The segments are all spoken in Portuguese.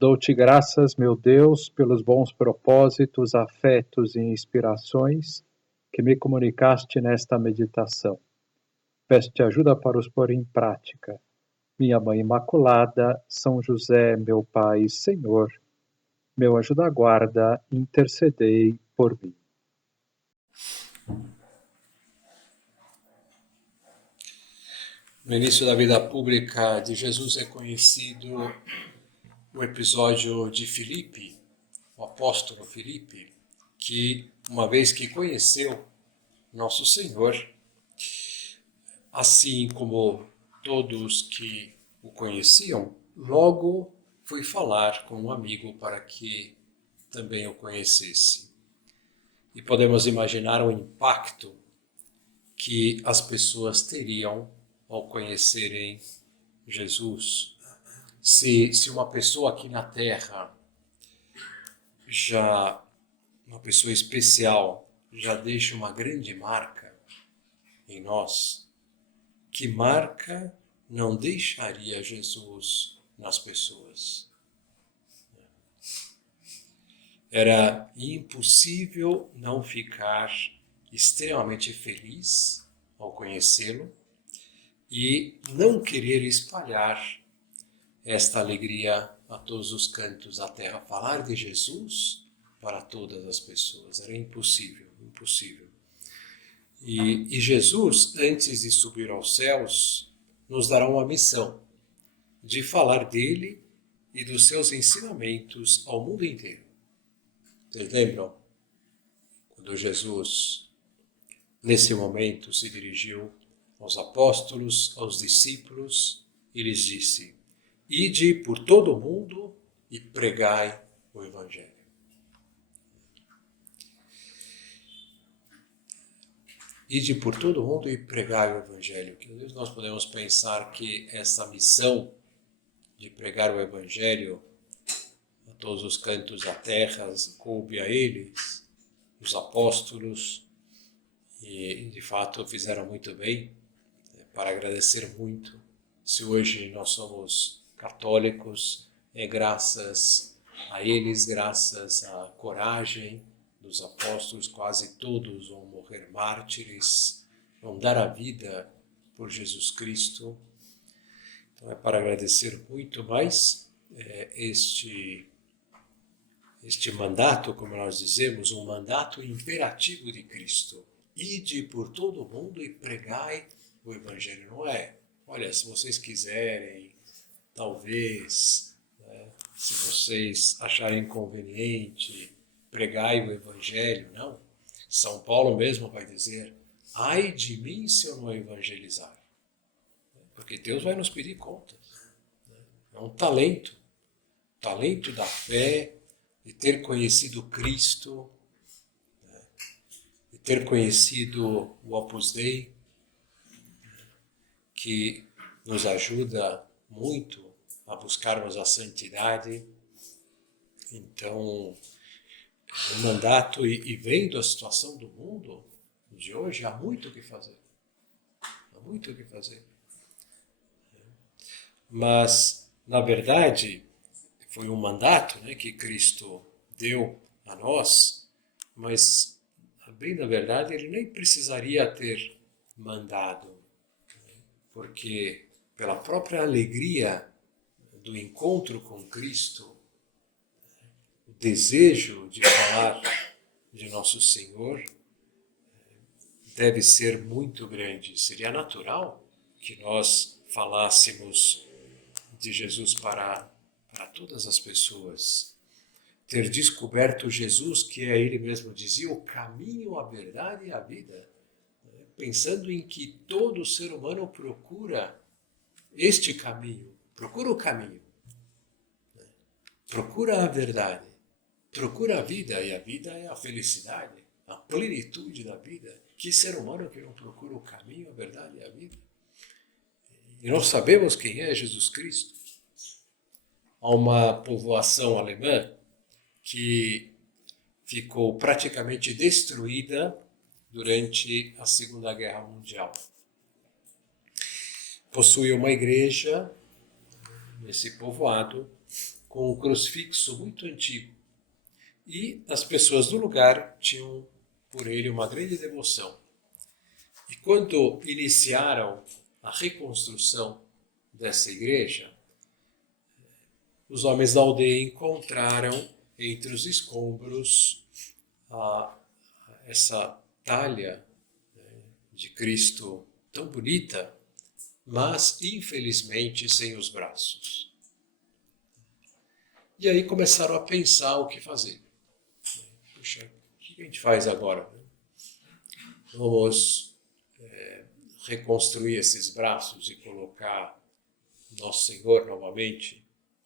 Dou-te graças, meu Deus, pelos bons propósitos, afetos e inspirações que me comunicaste nesta meditação. Peço-te ajuda para os pôr em prática. Minha Mãe Imaculada, São José, meu Pai e Senhor, meu anjo da guarda, intercedei por mim. No início da vida pública de Jesus é conhecido o episódio de Filipe, o apóstolo Filipe, que uma vez que conheceu Nosso Senhor, assim como todos que o conheciam, logo foi falar com um amigo para que também o conhecesse. E podemos imaginar o impacto que as pessoas teriam ao conhecerem Jesus. Se uma pessoa aqui na Terra, uma pessoa especial, já deixa uma grande marca em nós, que marca não deixaria Jesus nas pessoas? Era impossível não ficar extremamente feliz ao conhecê-lo e não querer espalhar esta alegria a todos os cantos da terra. Falar de Jesus para todas as pessoas era impossível, impossível. E Jesus, antes de subir aos céus, nos dará uma missão de falar dele e dos seus ensinamentos ao mundo inteiro. Vocês lembram? Quando Jesus, nesse momento, se dirigiu aos apóstolos, aos discípulos, e lhes disse: ide por todo o mundo e pregai o Evangelho. Ide por todo o mundo e pregai o Evangelho. Que às vezes nós podemos pensar que essa missão de pregar o Evangelho a todos os cantos da terra coube a eles, os apóstolos, e de fato fizeram muito bem, para agradecer muito. Se hoje nós somos católicos, é graças a eles, graças à coragem dos apóstolos. Quase todos vão morrer mártires, vão dar a vida por Jesus Cristo. Então é para agradecer muito mais este mandato, como nós dizemos, um mandato imperativo de Cristo. Ide por todo o mundo e pregai o Evangelho. Não é, olha, se vocês quiserem, talvez, se vocês acharem conveniente, pregai o Evangelho. Não. São Paulo mesmo vai dizer: ai de mim se eu não evangelizar. Porque Deus vai nos pedir contas. É um talento da fé, de ter conhecido Cristo, de ter conhecido o Opus Dei, que nos ajuda muito a buscarmos a santidade. Então, o mandato, e vendo a situação do mundo de hoje, há muito o que fazer. Há muito o que fazer. Mas, na verdade, foi um mandato, que Cristo deu a nós, mas, bem na verdade, ele nem precisaria ter mandado, porque pela própria alegria do encontro com Cristo, o desejo de falar de Nosso Senhor deve ser muito grande. Seria natural que nós falássemos de Jesus para todas as pessoas. Ter descoberto Jesus, que ele mesmo dizia, o caminho, a verdade e a vida. Pensando em que todo ser humano procura este caminho, procura o caminho, procura a verdade, procura a vida, e a vida é a felicidade, a plenitude da vida. Que ser humano que não procura o caminho, a verdade e a vida? E nós sabemos quem é Jesus Cristo. Há uma povoação alemã que ficou praticamente destruída durante a Segunda Guerra Mundial. Possui uma igreja nesse povoado com um crucifixo muito antigo. E as pessoas do lugar tinham por ele uma grande devoção. E quando iniciaram a reconstrução dessa igreja, os homens da aldeia encontraram entre os escombros essa talha, né, de Cristo tão bonita, mas infelizmente sem os braços. E aí começaram a pensar o que fazer. Puxa, o que a gente faz agora? Vamos reconstruir esses braços e colocar Nosso Senhor novamente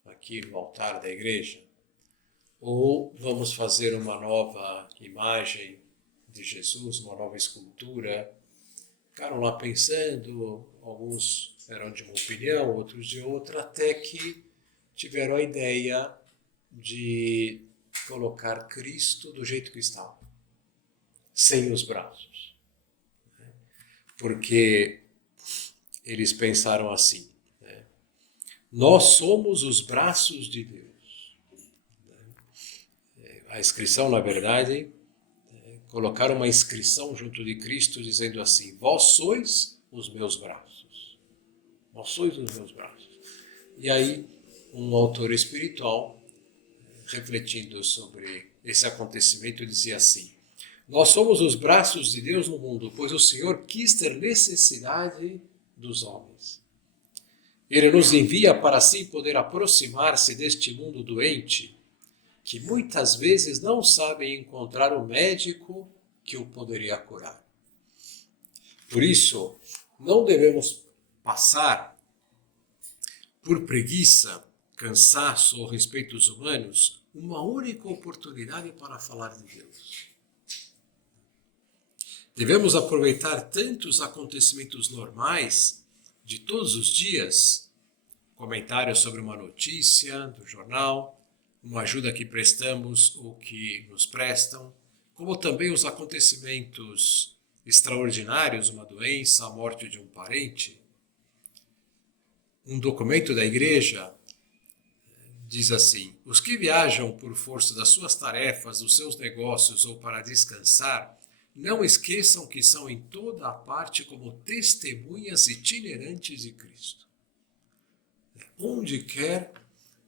aqui no altar da igreja? Ou vamos fazer uma nova imagem de Jesus, uma nova escultura? Ficaram lá pensando, alguns eram de uma opinião, outros de outra, até que tiveram a ideia de colocar Cristo do jeito que estava, sem os braços. Porque eles pensaram assim, né? Nós somos os braços de Deus. A inscrição, na verdade, colocaram uma inscrição junto de Cristo dizendo assim: vós sois os meus braços. Vós sois os meus braços. E aí, um autor espiritual, refletindo sobre esse acontecimento, dizia assim: nós somos os braços de Deus no mundo, pois o Senhor quis ter necessidade dos homens. Ele nos envia para assim poder aproximar-se deste mundo doente, que muitas vezes não sabem encontrar o médico que o poderia curar. Por isso, não devemos passar por preguiça, cansaço ou respeitos humanos uma única oportunidade para falar de Deus. Devemos aproveitar tanto os acontecimentos normais de todos os dias, comentários sobre uma notícia do jornal, uma ajuda que prestamos ou que nos prestam, como também os acontecimentos extraordinários, uma doença, a morte de um parente. Um documento da igreja diz assim: os que viajam por força das suas tarefas, dos seus negócios ou para descansar, não esqueçam que são em toda a parte como testemunhas itinerantes de Cristo. Onde quer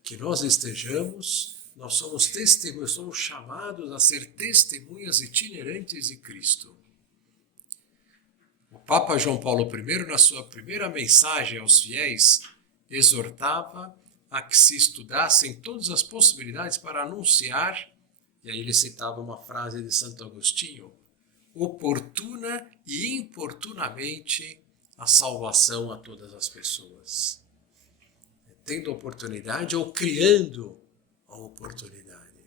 que nós estejamos, nós somos testemunhas, somos chamados a ser testemunhas itinerantes de Cristo. O Papa João Paulo I, na sua primeira mensagem aos fiéis, exortava a que se estudassem todas as possibilidades para anunciar, e aí ele citava uma frase de Santo Agostinho: oportuna e importunamente a salvação a todas as pessoas. Tendo oportunidade ou criando a oportunidade.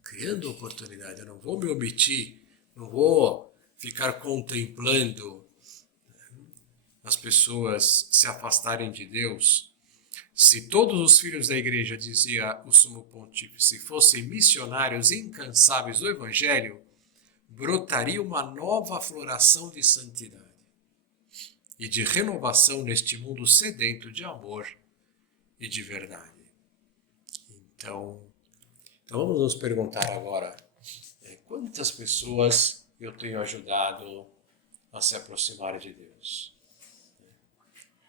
Criando a oportunidade. Eu não vou me omitir, não vou ficar contemplando as pessoas se afastarem de Deus. Se todos os filhos da igreja, dizia o sumo pontífice, fossem missionários incansáveis do Evangelho, brotaria uma nova floração de santidade e de renovação neste mundo sedento de amor e de verdade. Então vamos nos perguntar agora, quantas pessoas eu tenho ajudado a se aproximarem de Deus?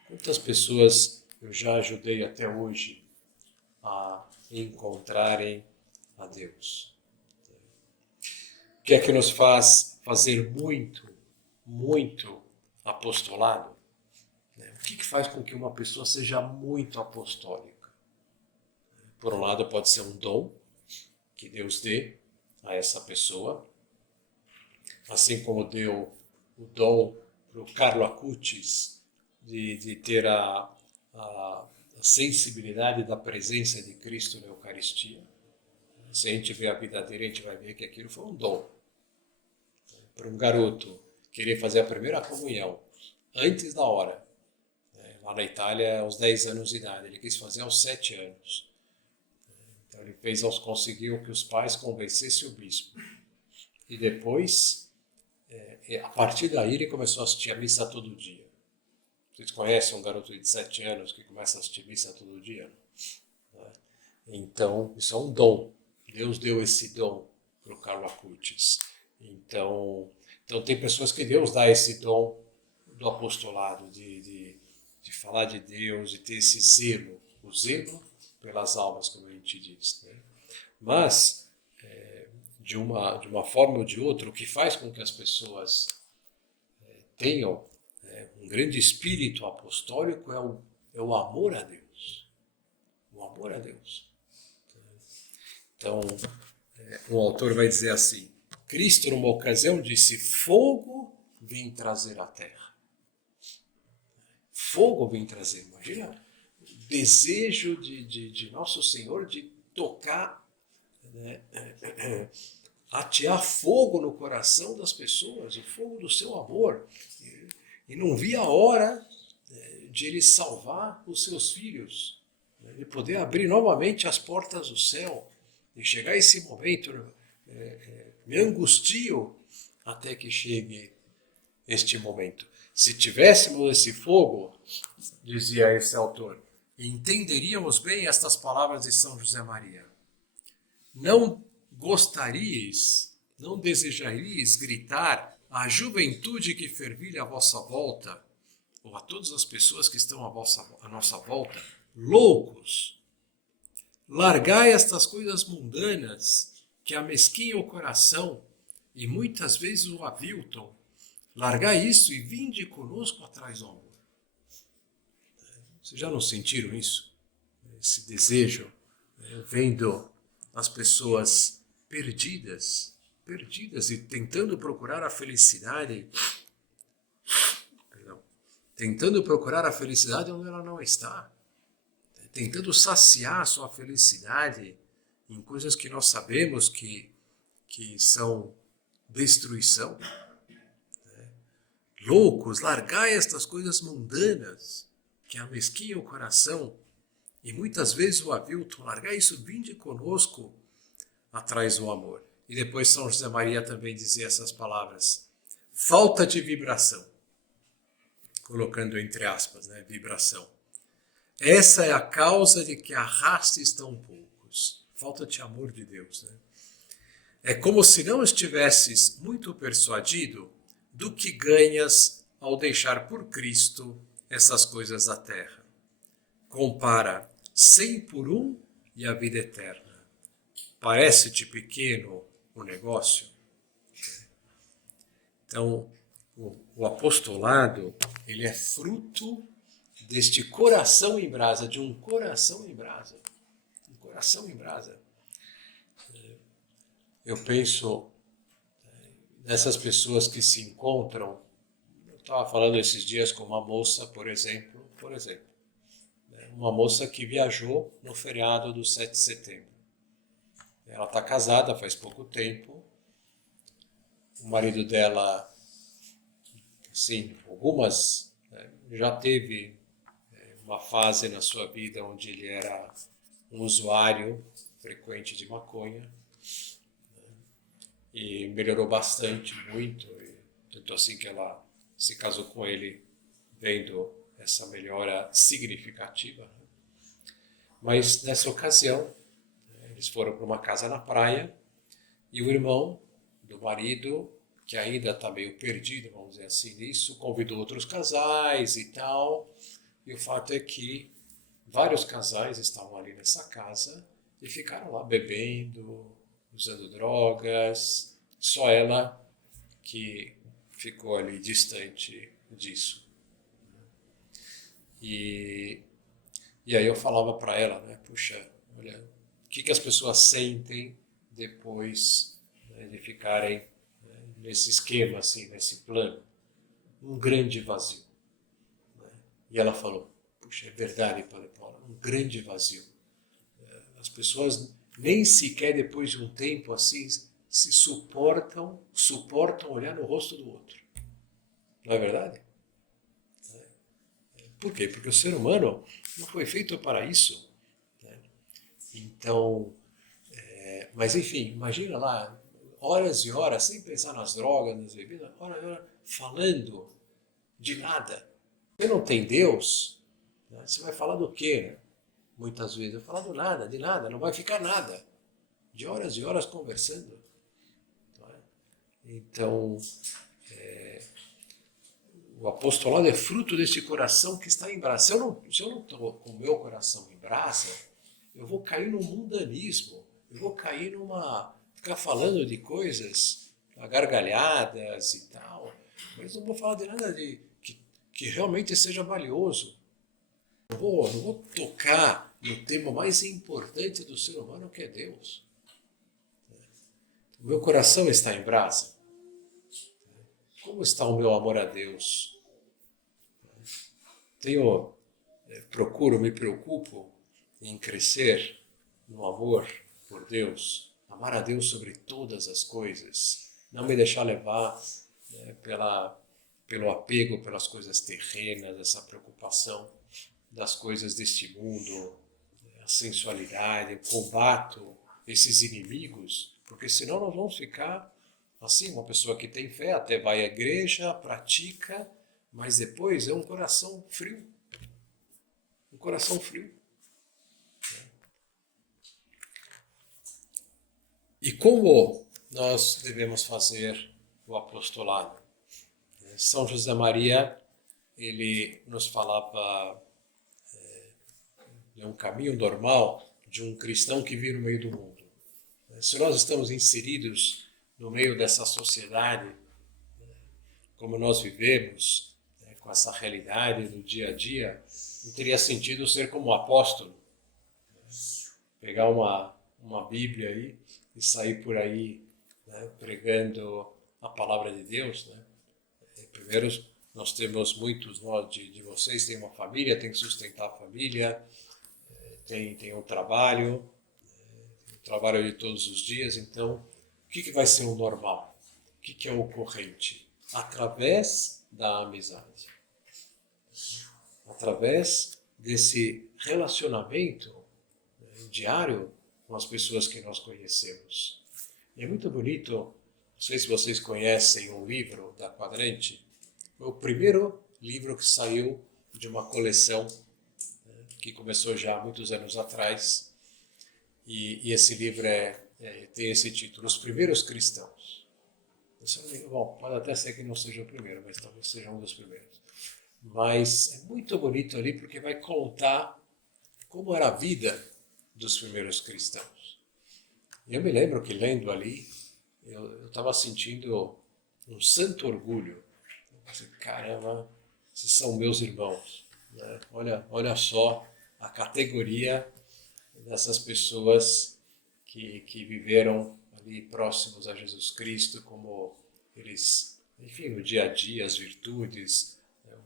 Quantas pessoas eu já ajudei até hoje a encontrarem a Deus? O que é que nos faz fazer muito apostolado? O que faz com que uma pessoa seja muito apostólica? Por um lado, pode ser um dom que Deus dê a essa pessoa, assim como deu o dom para o Carlo Acutis de ter a sensibilidade da presença de Cristo na Eucaristia. Se a gente vê a vida dele, a gente vai ver que aquilo foi um dom. Para um garoto querer fazer a primeira comunhão antes da hora, lá na Itália, aos 10 anos de idade, ele quis fazer aos 7 anos. Então ele conseguiu que os pais convencessem o bispo. E depois, a partir daí, ele começou a assistir a missa todo dia. Vocês conhecem um garoto de 7 anos que começa a assistir missa todo dia? Então, isso é um dom. Deus deu esse dom para o Carlo Acutis. Então, tem pessoas que Deus dá esse dom do apostolado, de falar de Deus, de ter esse zelo, o zelo pelas almas, como a gente diz, né? Mas, de uma forma ou de outra, o que faz com que as pessoas tenham um grande espírito apostólico é o amor a Deus. O amor a Deus. Então, um autor vai dizer assim: Cristo, numa ocasião, disse: fogo vem trazer à terra. Fogo vem trazer. Imagina o desejo de Nosso Senhor de tocar, né, atear fogo no coração das pessoas, o fogo do seu amor. E não via a hora de ele salvar os seus filhos, de poder abrir novamente as portas do céu, de chegar esse momento. Me angustio até que chegue este momento. Se tivéssemos esse fogo, dizia esse autor, entenderíamos bem estas palavras de São José Maria. Não gostaríeis, não desejaríeis gritar à juventude que fervilha à vossa volta, ou a todas as pessoas que estão à nossa volta, loucos, largai estas coisas mundanas que amesquinham o coração e muitas vezes o aviltam. Largai isso e vinde conosco atrás do amor. Vocês já não sentiram isso? Esse desejo, vendo as pessoas perdidas e tentando procurar a felicidade, tentando procurar a felicidade onde ela não está, tentando saciar a sua felicidade em coisas que nós sabemos que são destruição. Loucos, largai estas coisas mundanas que amesquinham o coração e muitas vezes o aviltam. Largai isso, vinde conosco atrás do amor. E depois São José Maria também dizia essas palavras: falta de vibração, colocando entre aspas, né, vibração. Essa é a causa de que arrastes tão poucos. Falta de amor de Deus, né? É como se não estivesses muito persuadido do que ganhas ao deixar por Cristo essas coisas da terra. Compara 100 por 1 e a vida eterna. Parece-te pequeno o negócio? Então, o apostolado, ele é fruto deste coração em brasa, de um coração em brasa. Um coração em brasa. Eu penso nessas pessoas que se encontram. Eu estava falando esses dias com uma moça, por exemplo, uma moça que viajou no feriado do 7 de setembro. Ela está casada faz pouco tempo. O marido dela, assim, já teve uma fase na sua vida onde ele era um usuário frequente de maconha, e melhorou bastante, muito, e tanto assim que ela se casou com ele vendo essa melhora significativa. Mas nessa ocasião, eles foram para uma casa na praia e o irmão do marido, que ainda está meio perdido, vamos dizer assim, nisso, convidou outros casais e tal, e o fato é que vários casais estavam ali nessa casa e ficaram lá bebendo, usando drogas, só ela que ficou ali distante disso. E aí eu falava para ela, né, puxa, olha, o que as pessoas sentem depois, né, de ficarem, né, nesse esquema, assim, nesse plano? Um grande vazio. Né? E ela falou, puxa, é verdade, Padre Paulo, um grande vazio. As pessoas nem sequer depois de um tempo assim se suportam olhar no rosto do outro. Não é verdade? Por quê? Porque o ser humano não foi feito para isso. Né? Então, mas enfim, imagina lá, horas e horas, sem pensar nas drogas, nas bebidas, horas e horas, falando de nada. Você não tem Deus, né? Você vai falar do quê? Né? muitas vezes, falando nada, de nada, não vai ficar nada. De horas e horas conversando. Não é? Então, o apostolado é fruto desse coração que está em brasa. Se eu não estou com o meu coração em brasa, eu vou cair no mundanismo, eu vou cair ficar falando de coisas gargalhadas e tal, mas não vou falar de nada que realmente seja valioso. Não vou tocar no tema mais importante do ser humano, que é Deus. O meu coração está em brasa. Como está o meu amor a Deus? Me preocupo em crescer no amor por Deus, amar a Deus sobre todas as coisas, não me deixar levar, né, pelo apego pelas coisas terrenas, essa preocupação das coisas deste mundo, a sensualidade, eu combato esses inimigos, porque senão nós vamos ficar assim, uma pessoa que tem fé, até vai à igreja, pratica, mas depois é um coração frio. Um coração frio. E como nós devemos fazer o apostolado? São José Maria, ele nos falava de um caminho normal de um cristão que vive no meio do mundo. Se nós estamos inseridos no meio dessa sociedade, como nós vivemos, com essa realidade do dia a dia, não teria sentido ser como apóstolo. Pegar uma Bíblia aí e sair por aí, né, pregando a palavra de Deus. Né? Primeiro, nós temos muitos de vocês têm uma família, tem que sustentar a família, tem um trabalho de todos os dias. Então, o que vai ser o normal? O que é o corrente? Através da amizade. Através desse relacionamento diário com as pessoas que nós conhecemos. E é muito bonito, não sei se vocês conhecem um livro da Quadrante, foi o primeiro livro que saiu de uma coleção, que começou já há muitos anos atrás, e esse livro tem esse título, Os Primeiros Cristãos. Bom, pode até ser que não seja o primeiro, mas talvez seja um dos primeiros. Mas é muito bonito ali porque vai contar como era a vida dos primeiros cristãos. Eu me lembro que lendo ali, eu estava sentindo um santo orgulho. Eu pensei, caramba, esses são meus irmãos. Né? Olha só a categoria dessas pessoas que viveram ali próximos a Jesus Cristo, como eles, enfim, no dia a dia, as virtudes,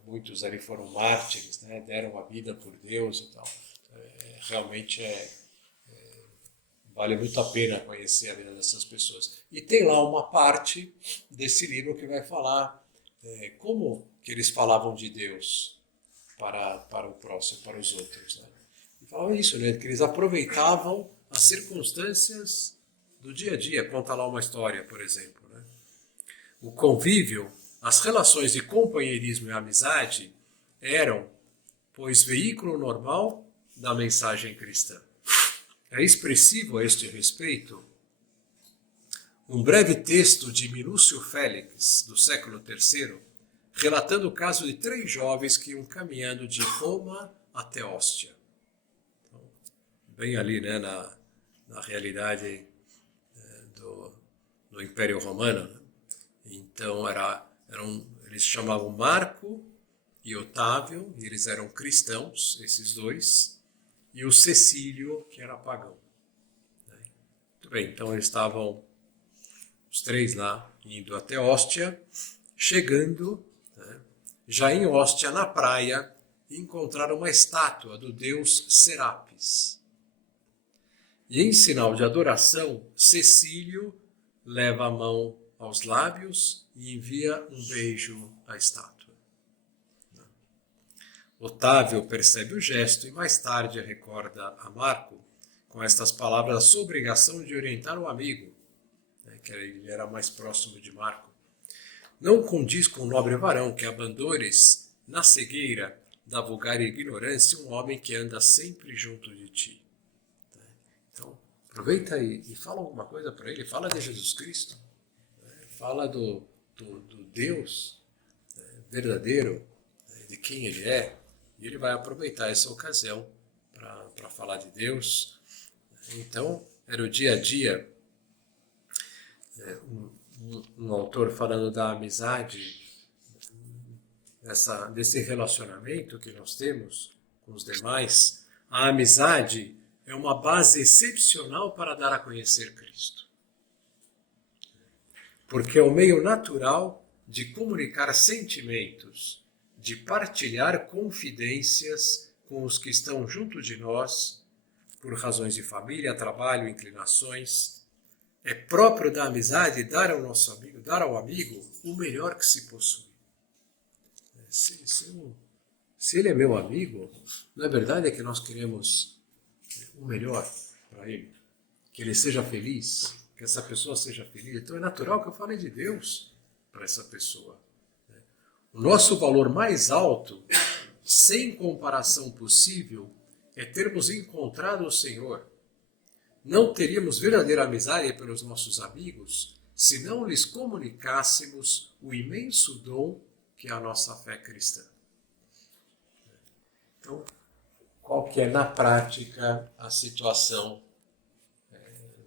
muitos ali foram mártires, né? Deram a vida por Deus e tal. Realmente vale muito a pena conhecer a vida dessas pessoas. E tem lá uma parte desse livro que vai falar como que eles falavam de Deus para o próximo, para os outros. Né? E falavam isso, né? Que eles aproveitavam as circunstâncias do dia a dia. Conta lá uma história, por exemplo. Né? O convívio, as relações de companheirismo e amizade eram, pois, veículo normal da mensagem cristã. É expressivo a este respeito um breve texto de Minúcio Félix, do século III, relatando o caso de 3 jovens que iam caminhando de Roma até Ostia. Então, bem ali, né, na realidade do Império Romano. Né? Então, eles chamavam Marco e Otávio, e eles eram cristãos, esses dois, e o Cecílio, que era pagão. Muito bem, então eles estavam, os 3 lá, indo até Ostia, chegando, né, já em Ostia, na praia, encontraram uma estátua do deus Serapis. E em sinal de adoração, Cecílio leva a mão aos lábios e envia um beijo à estátua. Otávio percebe o gesto e mais tarde recorda a Marco com estas palavras a sua obrigação de orientar o amigo, né, que ele era mais próximo de Marco. Não condiz com o nobre varão que abandones na cegueira da vulgar ignorância um homem que anda sempre junto de ti. Então, aproveita e fala alguma coisa para ele, fala de Jesus Cristo, fala do Deus verdadeiro, de quem ele é, e ele vai aproveitar essa ocasião para falar de Deus. Então, era o dia a dia. Um autor falando da amizade, desse relacionamento que nós temos com os demais. A amizade é uma base excepcional para dar a conhecer Cristo. Porque é o meio natural de comunicar sentimentos, de partilhar confidências com os que estão junto de nós, por razões de família, trabalho, inclinações. É próprio da amizade dar ao nosso amigo, dar ao amigo o melhor que se possui. Se ele é meu amigo, na verdade é que nós queremos o melhor para ele, que ele seja feliz, que essa pessoa seja feliz. Então é natural que eu fale de Deus para essa pessoa. O nosso valor mais alto, sem comparação possível, é termos encontrado o Senhor. Não teríamos verdadeira amizade pelos nossos amigos se não lhes comunicássemos o imenso dom que é a nossa fé cristã. Então, qual que é na prática a situação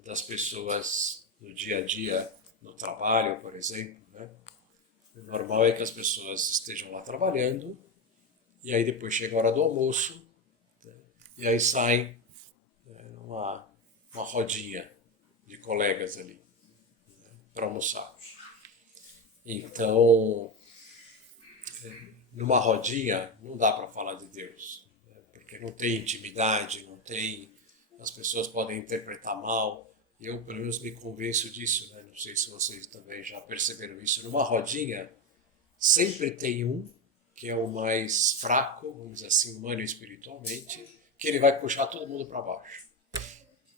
das pessoas no dia a dia, no trabalho, por exemplo, né? O normal é que as pessoas estejam lá trabalhando e aí depois chega a hora do almoço, né? E aí saem uma rodinha de colegas ali, né, para almoçar. Então, numa rodinha não dá para falar de Deus, né, porque não tem intimidade, as pessoas podem interpretar mal. Eu, pelo menos, me convenço disso, né? Não sei se vocês também já perceberam isso. Numa rodinha, sempre tem um que é o mais fraco, vamos dizer assim, humano e espiritualmente, que ele vai puxar todo mundo para baixo.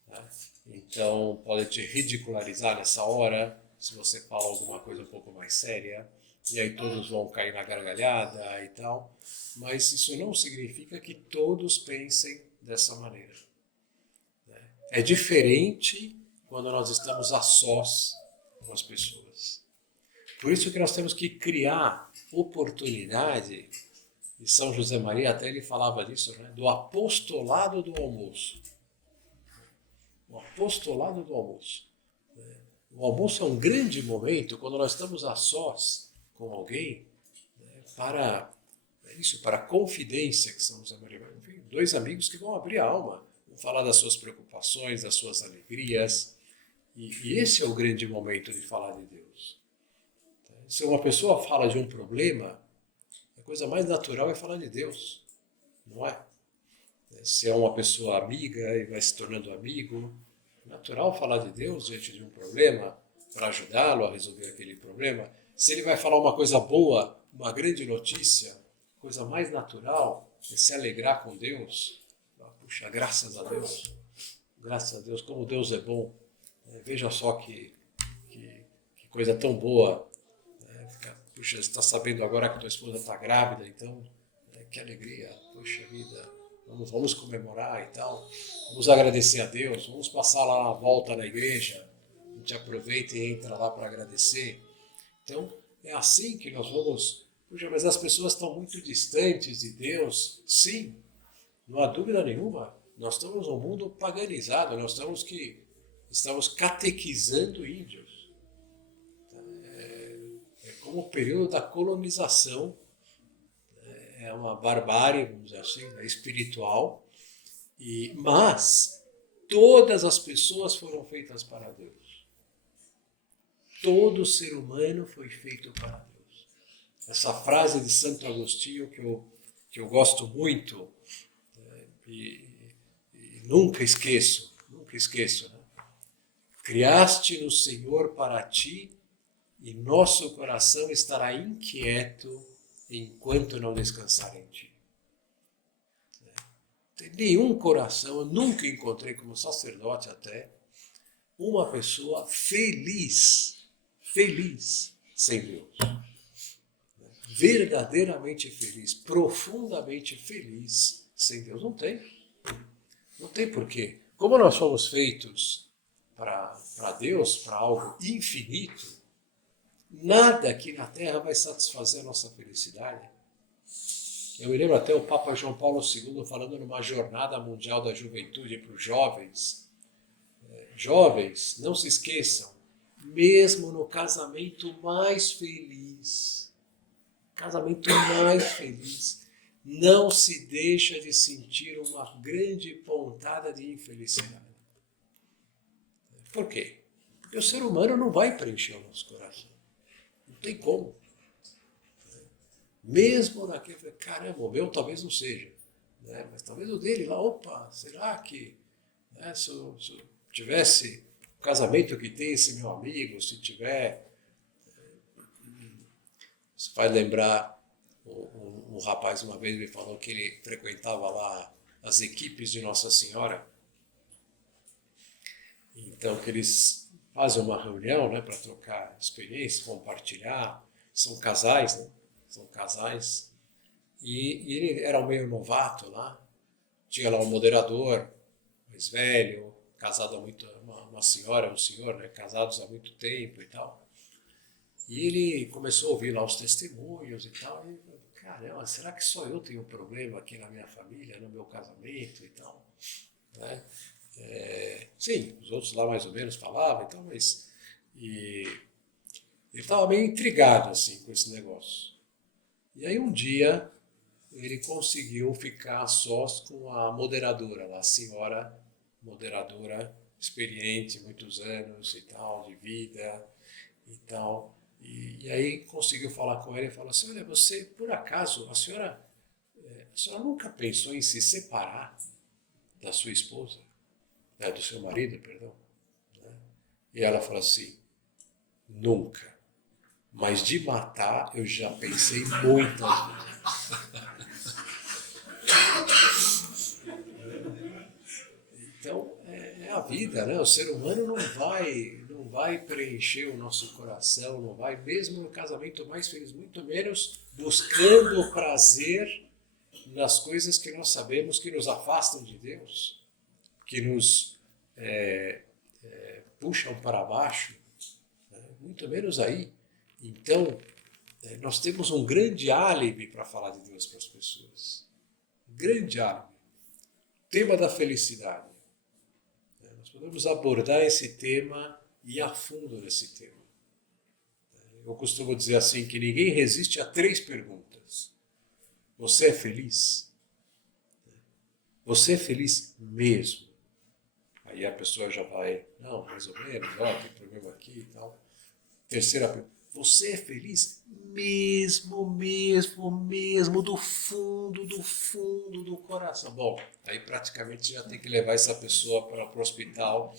Né? Então, pode te ridicularizar nessa hora, se você fala alguma coisa um pouco mais séria, e aí todos vão cair na gargalhada e tal. Mas isso não significa que todos pensem dessa maneira. É diferente quando nós estamos a sós com as pessoas. Por isso que nós temos que criar oportunidade, e São José Maria até ele falava disso, né? Do apostolado do almoço. O apostolado do almoço. O almoço é um grande momento quando nós estamos a sós com alguém, né, para a confidência que São José Maria. Enfim, dois amigos que vão abrir a alma, vão falar das suas preocupações, das suas alegrias. E esse é o grande momento de falar de Deus. Se uma pessoa fala de um problema, a coisa mais natural é falar de Deus, não é? Se é uma pessoa amiga e vai se tornando amigo, é natural falar de Deus diante de um problema, para ajudá-lo a resolver aquele problema. Se ele vai falar uma coisa boa, uma grande notícia, a coisa mais natural é se alegrar com Deus. Puxa, graças a Deus, como Deus é bom. Veja só que coisa tão boa. Puxa, você está sabendo agora que tua esposa está grávida, então, que alegria, puxa vida, vamos comemorar e tal. Vamos agradecer a Deus, vamos passar lá na volta na igreja, a gente aproveita e entra lá para agradecer. Então, é assim que nós vamos... Puxa, mas as pessoas estão muito distantes de Deus. Sim, não há dúvida nenhuma. Nós estamos num mundo paganizado, nós estamos catequizando índios. É como o período da colonização, é uma barbárie, vamos dizer assim, espiritual, mas todas as pessoas foram feitas para Deus. Todo ser humano foi feito para Deus. Essa frase de Santo Agostinho que eu gosto muito, e nunca esqueço, né? Criaste-nos, Senhor, para ti, e nosso coração estará inquieto enquanto não descansar em ti. Não tem nenhum coração, eu nunca encontrei como sacerdote até, uma pessoa feliz sem Deus. verdadeiramente feliz, profundamente feliz sem Deus. Não tem. Não tem porquê. Como nós fomos feitos para Deus, para algo infinito, nada aqui na Terra vai satisfazer a nossa felicidade. Eu me lembro até o Papa João Paulo II falando numa jornada mundial da juventude para os jovens. Jovens, não se esqueçam, mesmo no casamento mais feliz, não se deixa de sentir uma grande pontada de infelicidade. Por quê? Porque o ser humano não vai preencher o nosso coração. Não tem como. Mesmo naquele, caramba, o meu talvez não seja, né? Mas talvez o dele lá, opa, será que, né, se eu tivesse o casamento que tem esse meu amigo, se tiver, você vai lembrar, um rapaz uma vez me falou que ele frequentava lá as equipes de Nossa Senhora, então que eles fazem uma reunião, né, para trocar experiências, compartilhar, são casais, né? São casais, e ele era um meio novato lá, tinha lá um moderador mais velho, casado há muito, uma senhora, um senhor, né, casados há muito tempo e tal, e ele começou a ouvir lá os testemunhos e tal, e caramba, será que só eu tenho um problema aqui na minha família, no meu casamento e tal, né? Sim, os outros lá mais ou menos falavam e tal, mas ele estava meio intrigado assim com esse negócio. E aí um dia ele conseguiu ficar a sós com a moderadora, a senhora moderadora experiente, muitos anos e tal, de vida e tal. E aí conseguiu falar com ela e falou assim, olha, você, por acaso, a senhora nunca pensou em se separar da sua esposa? Do seu marido, perdão? Né? E ela falou assim, nunca. Mas de matar eu já pensei muitas vezes. Então, é a vida, né? O ser humano não vai preencher o nosso coração, não vai, mesmo no casamento mais feliz, muito menos buscando o prazer nas coisas que nós sabemos que nos afastam de Deus, que nos puxam para baixo, né? Muito menos aí. Então, nós temos um grande álibi para falar de Deus para as pessoas. Um grande álibi. Tema da felicidade. Nós podemos abordar esse tema e ir a fundo nesse tema. Eu costumo dizer assim, que ninguém resiste a 3 perguntas. Você é feliz? Você é feliz mesmo? Aí a pessoa já vai, não, mais ou menos, tem problema aqui e tal. Terceira pergunta. Você é feliz mesmo, do fundo do coração? Bom, aí praticamente já tem que levar essa pessoa para o hospital,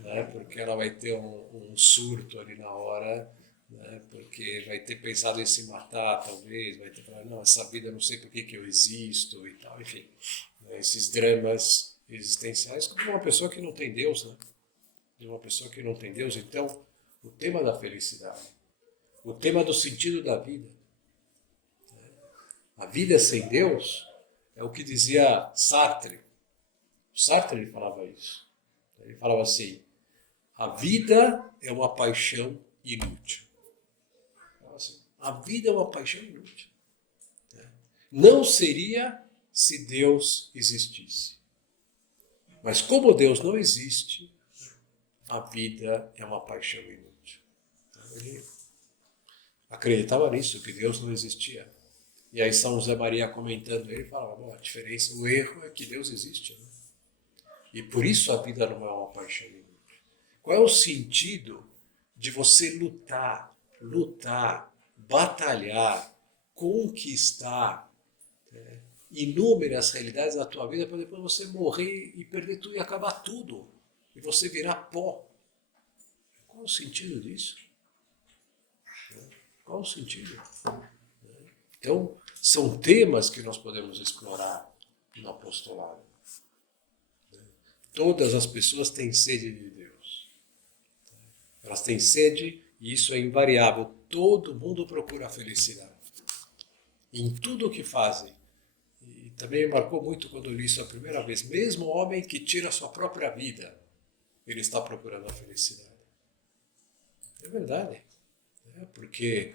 né, porque ela vai ter um surto ali na hora, né, porque vai ter pensado em se matar, talvez, vai ter falado, não, essa vida eu não sei por que eu existo e tal, enfim, né, esses dramas existenciais, como uma pessoa que não tem Deus, né? De uma pessoa que não tem Deus, então, o tema da felicidade, o tema do sentido da vida. A vida sem Deus é o que dizia Sartre. Sartre ele falava isso. Ele falava assim, a vida é uma paixão inútil. Assim, a vida é uma paixão inútil. Não seria se Deus existisse. Mas como Deus não existe, a vida é uma paixão inútil. Ele acreditava nisso, que Deus não existia. E aí São José Maria comentando, ele falava, bom, a diferença, o erro é que Deus existe, né? E por isso a vida não é uma paixão inútil. Qual é o sentido de você lutar, batalhar, conquistar inúmeras realidades da tua vida para depois você morrer e perder tudo e acabar tudo? E você virar pó. Qual o sentido disso? Qual o sentido? Então, são temas que nós podemos explorar no apostolado. Todas as pessoas têm sede de Deus. Elas têm sede e isso é invariável. Todo mundo procura a felicidade. em tudo o que fazem. E também me marcou muito quando eu li isso a primeira vez. Mesmo o homem que tira a sua própria vida, ele está procurando a felicidade. É verdade, né? Porque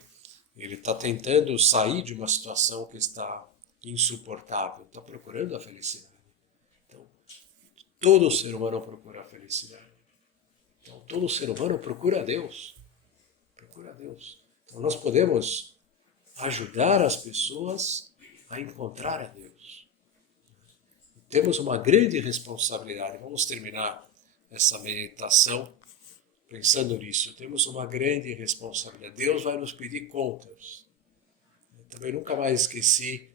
ele está tentando sair de uma situação que está insuportável, está procurando a felicidade. Então, todo ser humano procura a felicidade. Então, todo ser humano procura a Deus. Procura a Deus. Então, nós podemos ajudar as pessoas a encontrar a Deus. Temos uma grande responsabilidade. Vamos terminar essa meditação pensando nisso. Temos uma grande responsabilidade. Deus vai nos pedir contas. Eu também nunca mais esqueci.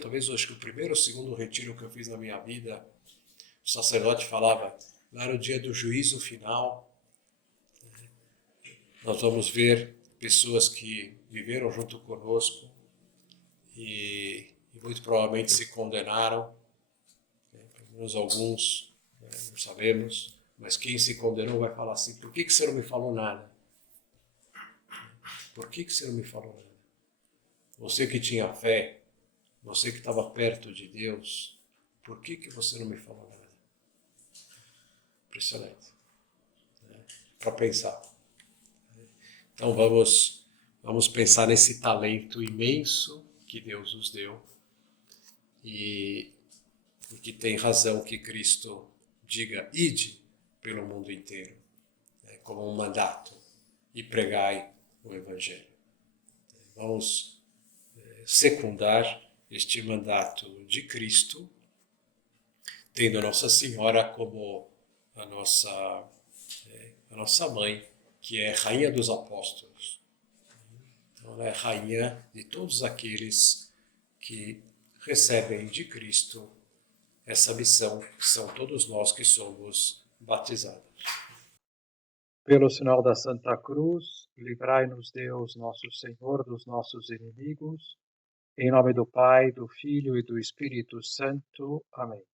Talvez acho que o primeiro ou segundo retiro que eu fiz na minha vida, o sacerdote falava, lá no dia do juízo final, nós vamos ver pessoas que viveram junto conosco e muito provavelmente se condenaram, né? Pelo menos alguns, né? Não sabemos, mas quem se condenou vai falar assim, por que você não me falou nada? Por que você não me falou nada? Você que tinha fé, você que estava perto de Deus, por que você não me falou nada? Impressionante, né? Para pensar. Então vamos pensar nesse talento imenso que Deus nos deu e que tem razão que Cristo diga, ide pelo mundo inteiro, né, como um mandato, e pregai o Evangelho. Vamos secundar este mandato de Cristo, tendo Nossa Senhora como a nossa mãe, que é Rainha dos Apóstolos. Então, ela é rainha de todos aqueles que recebem de Cristo essa missão, que são todos nós que somos batizados. Pelo sinal da Santa Cruz, livrai-nos Deus, nosso Senhor, dos nossos inimigos. Em nome do Pai, do Filho e do Espírito Santo. Amém.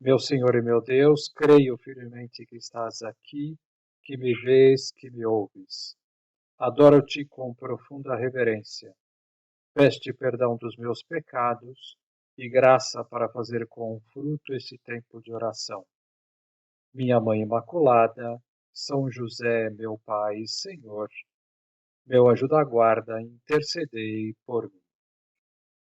Meu Senhor e meu Deus, creio firmemente que estás aqui, que me vês, que me ouves. Adoro-te com profunda reverência. Peço-te perdão dos meus pecados e graça para fazer com fruto esse tempo de oração. Minha Mãe Imaculada, São José, meu Pai e Senhor, meu anjo da guarda, intercedei por mim.